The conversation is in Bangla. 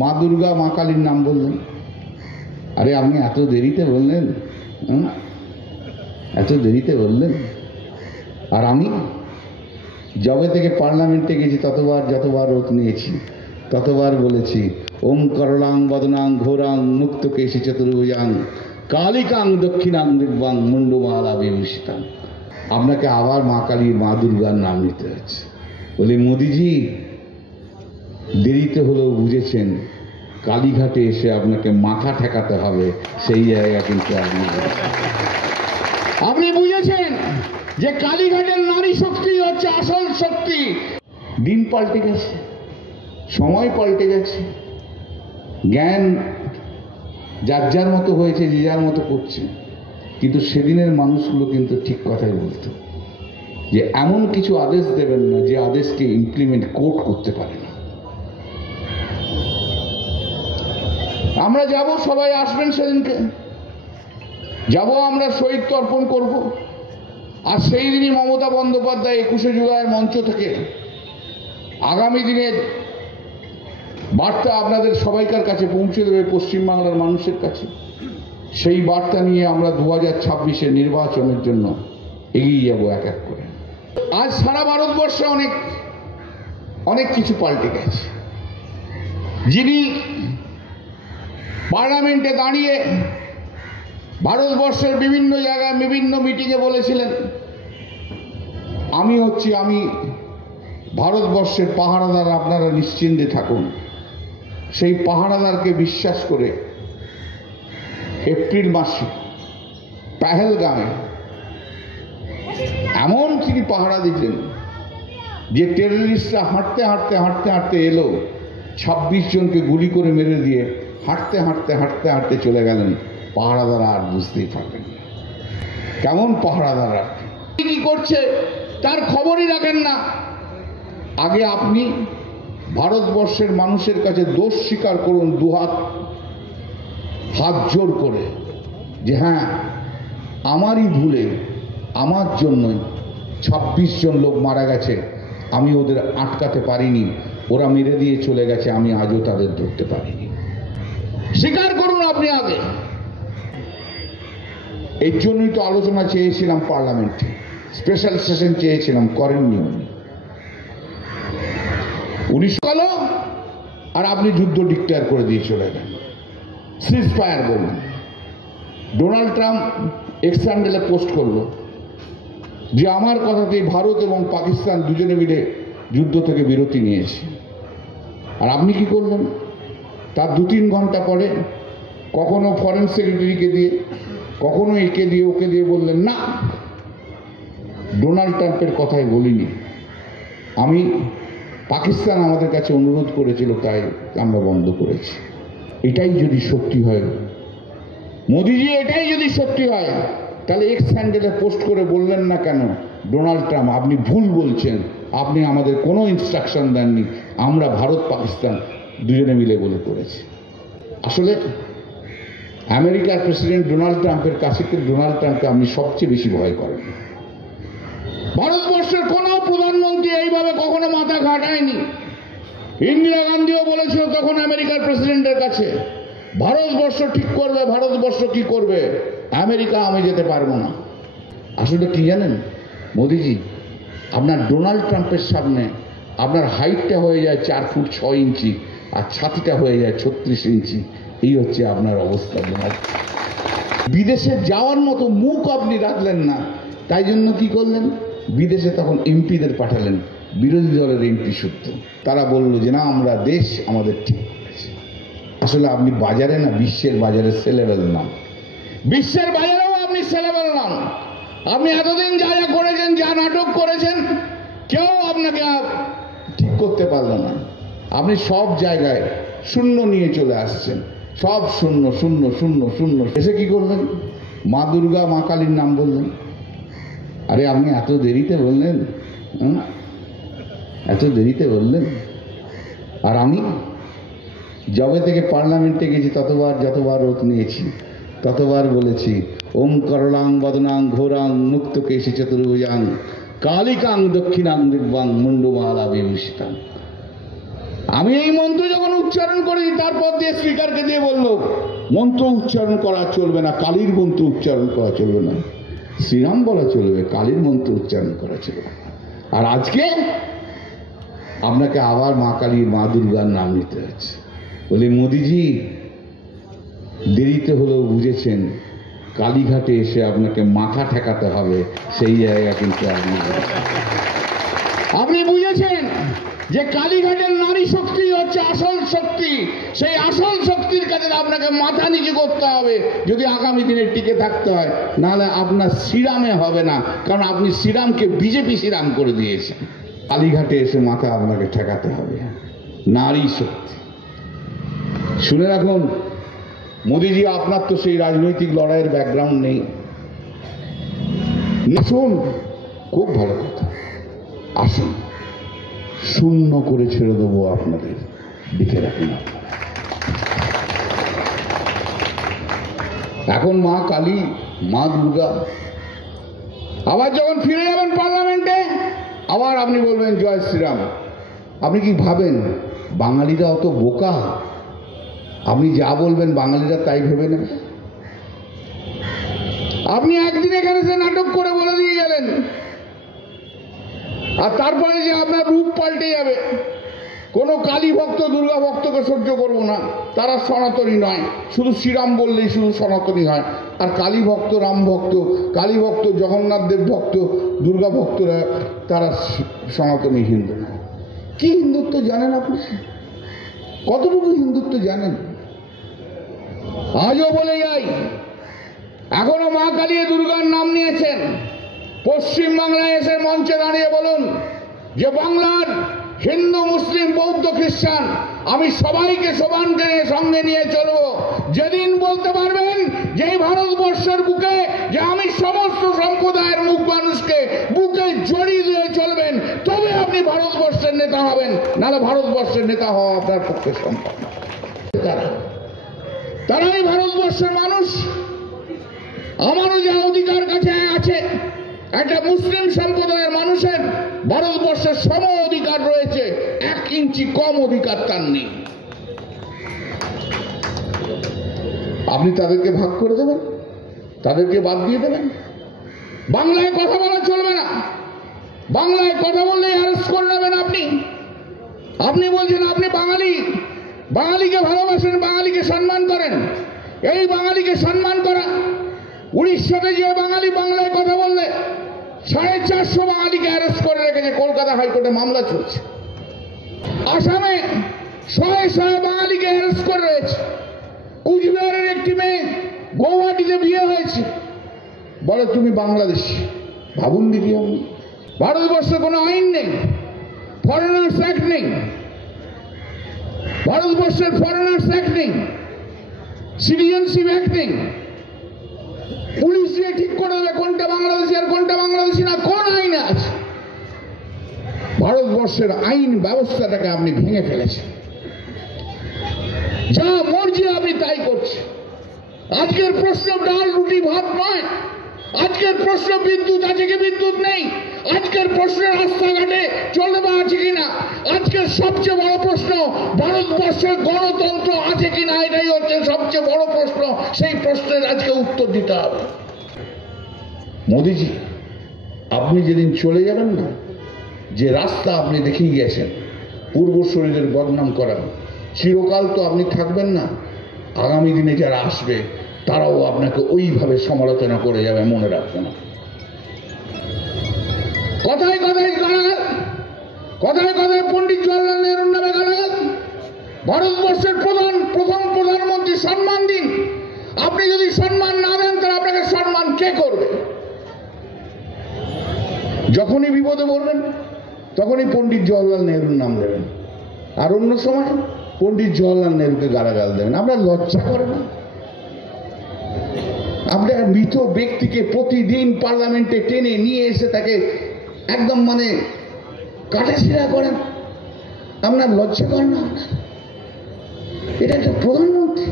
মা দুর্গা মা কালীর নাম বললেন। আরে আপনি এত দেরিতে বললেন, এত দেরিতে বললেন। আর আমি যবে থেকে পার্লামেন্টে গেছি যতবার ওত নিয়েছি ততবার বলেছি ওম করলাং বদনাং ঘোরাং মুক্ত কেশি চতুর্ভুজাং কালিকাং দক্ষিণাং দিব্যাং মুন্ডমালা বিভূষিতাং। আপনাকে আবার মা কালীর মা দুর্গার নাম নিতে হচ্ছে। বলে মোদিজি দেরিতে হলেও বুঝেছেন কালীঘাটে এসে আপনাকে মাথা ঠেকাতে হবে, সেই জায়গা কিন্তু আপনি বুঝেছেন যে কালীঘাটের নারী শক্তি হচ্ছে আসল শক্তি। দিন পাল্টে গেছে, সময় পাল্টে গেছে, জ্ঞান যার যার মতো হয়েছে, যে যার মতো করছে। কিন্তু সেদিনের মানুষগুলো কিন্তু ঠিক কথাই বলতো যে এমন কিছু আদেশ দেবেন না যে আদেশকে ইমপ্লিমেন্ট কোর্ট করতে পারে না। আমরা যাব, সবাই আসবেন সেদিনকে, যাব আমরা শহীদ তর্পণ করব। আর সেই দিনই মমতা বন্দ্যোপাধ্যায় 21শে জুলাইয়ের মঞ্চ থেকে আগামী দিনের বার্তা আপনাদের সবাইকার কাছে পৌঁছে দেবে, পশ্চিমবাংলার মানুষের কাছে। সেই বার্তা নিয়ে আমরা 2026-এর নির্বাচনের জন্য এগিয়ে যাব এক এক করে। আজ সারা ভারতবর্ষে অনেক কিছু পাল্টে গেছে। যিনি পার্লামেন্টে দাঁড়িয়ে ভারতবর্ষের বিভিন্ন জায়গায় বিভিন্ন মিটিংয়ে বলেছিলেন আমি ভারতবর্ষের পাহারাদার, আপনারা নিশ্চিন্তে থাকুন। সেই পাহারাদারকে বিশ্বাস করে এপ্রিল মাসে পেহেলগামে এমন তিনি পাহারা দিতেন যে টেররিস্টরা হাঁটতে হাঁটতে হাঁটতে হাঁটতে এলো, 26 জনকে গুলি করে মেরে দিয়ে হাঁটতে হাঁটতে হাঁটতে হাঁটতে চলে গেলেন। পাহারাদার আর বুঝতেই পারবেন না কেমন পাহারাদার কি করছে তার খবরই রাখেন না। আগে আপনি ভারতবর্ষের মানুষের কাছে দোষ স্বীকার করুন, হাত জোর করে, যে হ্যাঁ আমারই ভুলে, আমার জন্যই 26 জন লোক মারা গেছে, আমি ওদের আটকাতে পারিনি, ওরা মেরে দিয়ে চলে গেছে, আমি আজও তাদের ধরতে পারিনি। স্বীকার করুন আপনি আগে। এর জন্যই তো আলোচনা চেয়েছিলাম পার্লামেন্টে, স্পেশাল সেশন চেয়েছিলাম, করেননি উনি গেল আর আপনি যুদ্ধ ডিক্লেয়ার করে দিয়ে চলে গেলেন, সিজ ফায়ার বললেন। ডোনাল্ড ট্রাম্প এক্স হ্যান্ডেলে পোস্ট করলো যে আমার কথাতেই ভারত এবং পাকিস্তান দুজনে মিলে যুদ্ধ থেকে বিরতি নিয়েছে। আর আপনি কি করলেন? তার 2-3 ঘন্টা পরে কখনো ফরেন সেক্রেটারিকে দিয়ে, কখনো একে দিয়ে ওকে দিয়ে বললেন না, ডোনাল্ড ট্রাম্পের কথাই বলিনি, আমি পাকিস্তান আমাদের কাছে অনুরোধ করেছিল তাই আমরা বন্ধ করেছি। এটাই যদি সত্যি হয় মোদিজি, এটাই যদি সত্যি হয় তাহলে এক্স হ্যান্ডেলে পোস্ট করে বললেন না কেন ডোনাল্ড ট্রাম্প আপনি ভুল বলছেন, আপনি আমাদের কোনো ইনস্ট্রাকশন দেননি, আমরা ভারত পাকিস্তান দুজনে মিলে বলে করেছি। আসলে আমেরিকার প্রেসিডেন্ট ডোনাল্ড ট্রাম্পের কাছে ডোনাল্ড ট্রাম্পকে আপনি সবচেয়ে বেশি ভয় করেন। ভারতবর্ষের কোনো প্রধানমন্ত্রী এইভাবে কখনো মাথা ঘাটায়নি। ইন্দিরা গান্ধীও বলেছিল তখন আমেরিকার প্রেসিডেন্টের কাছে, ভারতবর্ষ ঠিক করবে, ভারতবর্ষ কি করবে, আমেরিকা আমি যেতে পারবো না। আসলে কি জানেন মোদিজি, আপনার ডোনাল্ড ট্রাম্পের সামনে আপনার হাইটটা হয়ে যায় 4 ফুট 6 ইঞ্চি আর ছাতিটা হয়ে যায় 36 ইঞ্চি। এই হচ্ছে আপনার অবস্থা। বিদেশে যাওয়ার মতো মুখ আপনি রাখলেন না, তাই জন্য কি করলেন, বিদেশে তখন এমপিদের পাঠালেন, বিরোধী দলের এমপি শুদ্ধ, তারা বলল যে না আমরা দেশ আমাদের ঠিক করেছে। আসলে আপনি বাজারে না, বিশ্বের বাজারে সেলেবেল নন, বিশ্বের বাজারেও আপনি সেলেবেল নন। আপনি এতদিন যা যা করেছেন, যা নাটক করেছেন, কেউ আপনাকে ঠিক করতে পারল না। আপনি সব জায়গায় শূন্য নিয়ে চলে আসছেন, সব শূন্য শূন্য শূন্য শূন্য। এসে কি করলেন, মা দুর্গা মা কালীর নাম বললেন। আরে আপনি এত দেরিতে বললেন, এত দেরিতে বললেন। আর আমি যবে থেকে পার্লামেন্টে গেছি যতবার ওত নিয়েছি ততবার বলেছি ওম করলাং বদনাং ঘোরাং মুক্ত কেশি চতুর্ভুজাং কালিকাং দক্ষিণাং দিব্যাং মুন্ডমালা বিভূষিতাং। আমি এই মন্ত্র যখন উচ্চারণ করি, তারপর দিয়ে স্পিকারকে দিয়ে বললো মন্ত্র উচ্চারণ করা চলবে না, কালীর মন্ত্র উচ্চারণ করা চলবে না, শ্রীরাম বলা চলবে, কালীর মন্ত্র উচ্চারণ করা চলবে। আর আজকে আপনাকে আবার মা কালীর, মা দুর্গার নাম নিতে হচ্ছে। বলে মোদিজি দেরিতে হলেও বুঝেছেন, কালীঘাটে এসে আপনাকে মাথা ঠেকাতে হবে, সেই জায়গা কিন্তু আপনি বুঝেছেন যে কালীঘাটের নারী শক্তি হচ্ছে আসল শক্তি। সেই আসল শক্তির কাছে আপনাকে মাথা নিচু করতে হবে যদি আগামী দিনে টিকে থাকতে হয়, নাহলে আপনার শ্রীরামে হবে না, কারণ আপনি শ্রীরামকে বিজেপি শ্রীরাম করে দিয়েছেন। কালীঘাটে এসে মাথা আপনাকে ঠেকাতে হবে, নারী শক্তি। শুনে রাখুন মোদিজি, আপনার তো সেই রাজনৈতিক লড়াইয়ের ব্যাকগ্রাউন্ড নেই। আসুন, খুব ভালো কথা, আসুন, শূন্য করে ছেড়ে দেবো আপনাদের, লিখে রাখুন। এখন মা কালী, মা দুর্গা, আবার যখন ফিরে যাবেন পার্লামেন্টে, আবার আপনি বলবেন জয় শ্রীরাম। আপনি কি ভাবেন বাঙালিরা অত বোকা? আপনি যা বলবেন বাঙালিরা তাই ভেবে নেবে? আপনি একদিন এখানে সে নাটক করে বলে দিয়ে গেলেন, আর তারপরে যে আপনার রূপ পাল্টে যাবে। কোনো কালী ভক্ত দুর্গা ভক্তকে সহ্য করবো না, তারা সনাতনী নয়। শুধু শ্রীরাম বললেই শুধু সনাতনী হয়, আর কালী ভক্ত, রাম ভক্ত, কালী ভক্ত, জগন্নাথ দেব ভক্ত, দুর্গা ভক্তরা তারা সনাতনী হিন্দু না। কি হিন্দুত্ব জানেন আপনি? কতটুকু হিন্দুত্ব জানেন? আজও বলে যাই, এখনো মা কালী দুর্গার নাম নিয়েছেন, পশ্চিমবাংলায় এসে মঞ্চে দাঁড়িয়ে বলুন যে বাংলার হিন্দু, মুসলিম, বৌদ্ধ, খ্রিস্টান আমি সবাইকে সমানকে সঙ্গে নিয়ে চলবো। যেদিন বলতে পারবেন যে এই ভারতবর্ষের বুকে যে আমি সমস্ত সম্প্রদায়ের মুখ মানুষকে বুকে জড়িয়ে দিয়ে চলবেন, তবে আপনি ভারতবর্ষের নেতা হবেন, নাহলে ভারতবর্ষের নেতা হওয়া আপনার পক্ষে সম্ভব না। তারাই ভারতবর্ষের মানুষ। আমারও যা অধিকার কাছে আছে, একটা মুসলিম সম্প্রদায়ের মানুষের ভারতবর্ষের সম অধিকার রয়েছে, 1 ইঞ্চি কম অধিকার তার নেই। আপনি তাদেরকে ভাগ করে দেবেন, তাদেরকে বাদ দিয়ে দেবেন। বাংলায় কথা বলা চলবে না, বাংলায় কথা বললেই অ্যারেস্ট করে নেবেন আপনি। আপনি বলছেন আপনি বাঙালি, বাঙালিকে ভালোবাসেন, বাঙালিকে সম্মান করেন। এই বাঙালিকে সম্মান করা, উড়িষ্যাতে যে বাঙালি বাংলায় কথা বললে 450 বাঙালিকে অ্যারেস্ট করে রেখেছে, কলকাতা হাইকোর্টে মামলা চলছে। আসামে 100 বাঙালিকে অ্যারেস্ট করে রয়েছে। কুচবিহারের একটি মেয়ে গৌহাটিতে বিয়ে হয়েছে, বলে তুমি বাংলাদেশি। ভাবুন দেখি, আপনি ভারতবর্ষে কোনো আইন নেই, ফরেনার্স অ্যাক্ট নেই, ভারতবর্ষের ফরেনার্স অ্যাক্ট নেই, সিটিজেনশিপ অ্যাক্ট নেই। পুলিশ দিয়ে ঠিক করে দেবে কোনটা বাংলাদেশি আর কোনটা বাংলাদেশি না, কোন আইন আছে? ভারতবর্ষের আইন ব্যবস্থাটাকে আপনি ভেঙে ফেলেছেন, যা মর্জি আপনি তাই করছেন। আজকের প্রশ্ন ডাল রুটি ভাত নয়, আজকের প্রশ্ন বিদ্যুৎ আছে কি বিদ্যুৎ নেই, আজকের প্রশ্ন রাস্তাঘাটে চলবা আছে কিনা, আজকের সবচেয়ে বড় প্রশ্ন ভারতবর্ষের গণতন্ত্র আছে কিনা, এটাই হচ্ছে সবচেয়ে বড় প্রশ্ন। সেই প্রশ্নের আজকে উত্তর দিতে হবে। মোদিজি, আপনি যেদিন চলে যাবেন না, যে রাস্তা আপনি দেখিয়ে গেছেন পূর্বশরীরের বদনাম করার, চিরকাল তো আপনি থাকবেন না। আগামী দিনে যারা আসবে তারাও আপনাকে ওইভাবে সমালোচনা করে যাবে, মনে রাখবেন। কথায় কথায় গালাগাল, কথায় কথায় পণ্ডিত জওয়াহরলাল নেহরুর নামে গালাগাল। ভারতবর্ষের প্রথম প্রধানমন্ত্রী, সম্মান দিন। আপনি যদি সম্মান না দেন তাহলে আপনাকে সম্মান কে করবে? যখনই বিপদে পড়বেন তখনই পণ্ডিত জওয়াহরলাল নেহরুর নাম দেবেন, আর অন্য সময় পণ্ডিত জওয়াহরলাল নেহরুকে গালাগাল দেবেন। আপনার লজ্জা করে না? আপনার মৃত ব্যক্তিকে প্রতিদিন পার্লামেন্টে টেনে নিয়ে এসে তাকে একদম কাটাছিড়া করেন, আপনার লজ্জা করে না? এটা একটা প্রধানমন্ত্রী।